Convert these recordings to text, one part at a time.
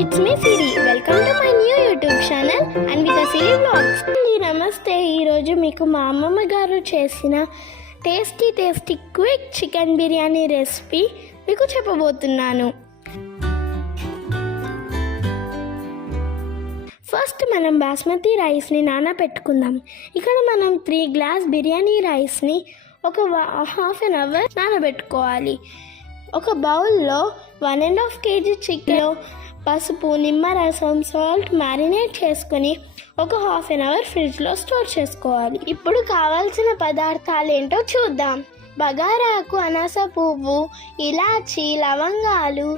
It's me Siri. Welcome to my new YouTube channel and with the Siri Vlogs. నమస్తే. ఈరోజు మీకు మా అమ్మమ్మ గారు చేసిన tasty quick chicken biryani recipe మీకు చెప్పబోతున్నాను. ఫస్ట్ మనం బాస్మతి రైస్ని నానబెట్టుకుందాం. ఇక్కడ మనం 3 గ్లాస్ బిర్యానీ రైస్ని ఒక హాఫ్ అన్ అవర్ నానబెట్టుకోవాలి. ఒక బౌల్లో 1.5 kg చికెన్, పసుపు, నిమ్మరసం, సాల్ట్ మ్యారినేట్ చేసుకొని ఒక హాఫ్ అన్ అవర్ ఫ్రిడ్జ్లో స్టోర్ చేసుకోవాలి. ఇప్పుడు కావాల్సిన పదార్థాలు ఏంటో చూద్దాం. బగారాకు, అనాస పువ్వు, ఇలాచి, లవంగాలు,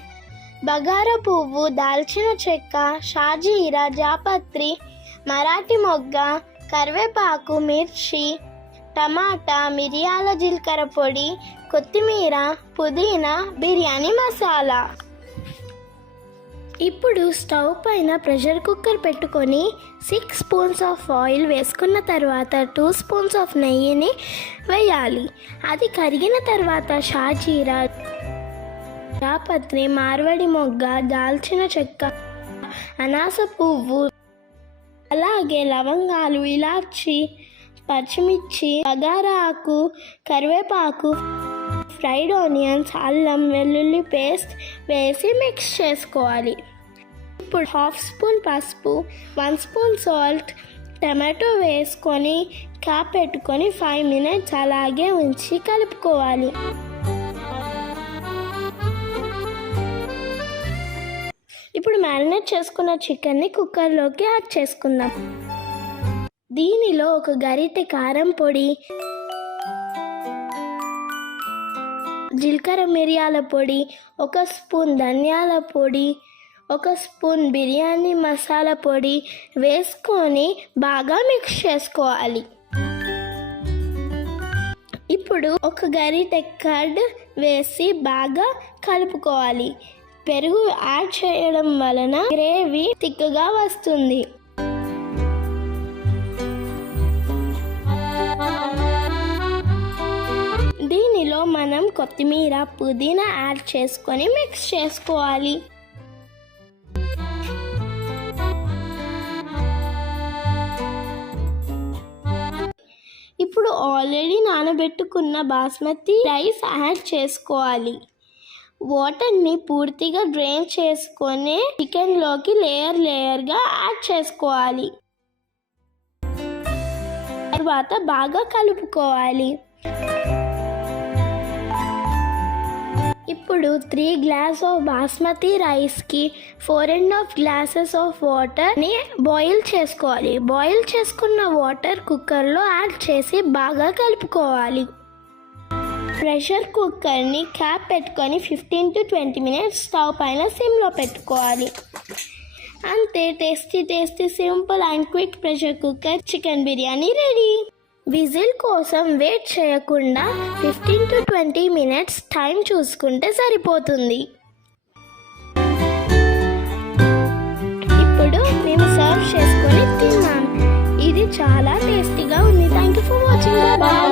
బగారా పువ్వు, దాల్చిన చెక్క, షాజీరా, జాపత్రి, మరాఠీ మొగ్గ, కరివేపాకు, మిర్చి, టమాటా, మిరియాల జీలకర్ర పొడి, కొత్తిమీర, పుదీనా, బిర్యానీ మసాలా. ఇప్పుడు స్టవ్ పైన ప్రెషర్ కుక్కర్ పెట్టుకొని 6 స్పూన్స్ ఆఫ్ ఆయిల్ వేసుకున్న తర్వాత 2 స్పూన్స్ ఆఫ్ నెయ్యిని వేయాలి. అది కరిగిన తర్వాత షాజీరా, జాపత్రి, మార్వడి మొగ్గ, దాల్చిన చెక్క, అనాస పువ్వు, అలాగే లవంగాలు, ఇలాచి, పచ్చిమిర్చి, బగారా ఆకు, కరివేపాకు, ఫ్రైడ్ ఆనియన్స్, అల్లం వెల్లుల్లి పేస్ట్ వేసి మిక్స్ చేసుకోవాలి. ఇప్పుడు 1/2 స్పూన్ పసుపు, 1 స్పూన్ సాల్ట్, టమాటో వేసుకొని క్యాప్ పెట్టుకొని 5 మినిట్స్ అలాగే ఉంచి కలుపుకోవాలి. ఇప్పుడు మ్యారినేట్ చేసుకున్న చికెన్ని కుక్కర్లోకి యాడ్ చేసుకుందాం. దీనిలో ఒక గరిటె కారం పొడి, జీలకర్ర మిరియాల పొడి, 1 స్పూన్ ధనియాల పొడి, 1 స్పూన్ బిర్యానీ మసాలా పొడి వేసుకొని బాగా మిక్స్ చేసుకోవాలి. ఇప్పుడు ఒక గరిటె కర్డ్ వేసి బాగా కలుపుకోవాలి. పెరుగు యాడ్ చేయడం వలన గ్రేవీ థిక్గా వస్తుంది. దీనిలో మనం కొత్తిమీర, పుదీనా యాడ్ చేసుకొని మిక్స్ చేసుకోవాలి. ఇప్పుడు ఆల్రెడీ నానబెట్టుకున్న బాస్మతి రైస్ యాడ్ చేసుకోవాలి. వాటర్ని పూర్తిగా డ్రైన్ చేసుకొని చికెన్లోకి లేయర్గా యాడ్ చేసుకోవాలి. తర్వాత బాగా కలుపుకోవాలి. ఇప్పుడు 3 గ్లాస్ ఆఫ్ బాస్మతి రైస్కి 4.5 గ్లాసెస్ ఆఫ్ వాటర్ని బాయిల్ చేసుకోవాలి. బాయిల్ చేసుకున్న వాటర్ కుక్కర్లో యాడ్ చేసి బాగా కలుపుకోవాలి. ప్రెషర్ కుక్కర్ని క్యాప్ పెట్టుకొని 15 to 20 మినిట్స్ స్టవ్ పైన సిమ్లో పెట్టుకోవాలి. అంతే, tasty simple and quick pressure cooker chicken biryani ready. Whistle కోసం వెయిట్ చేయకుండా 15 to 20 మినిట్స్ టైం చూసుకుంటే సరిపోతుంది. ఇప్పుడు మేము సర్వ్ చేసుకొని తిన్నాం. ఇది చాలా టేస్టీగా ఉంది. Thank you for watching. Bye.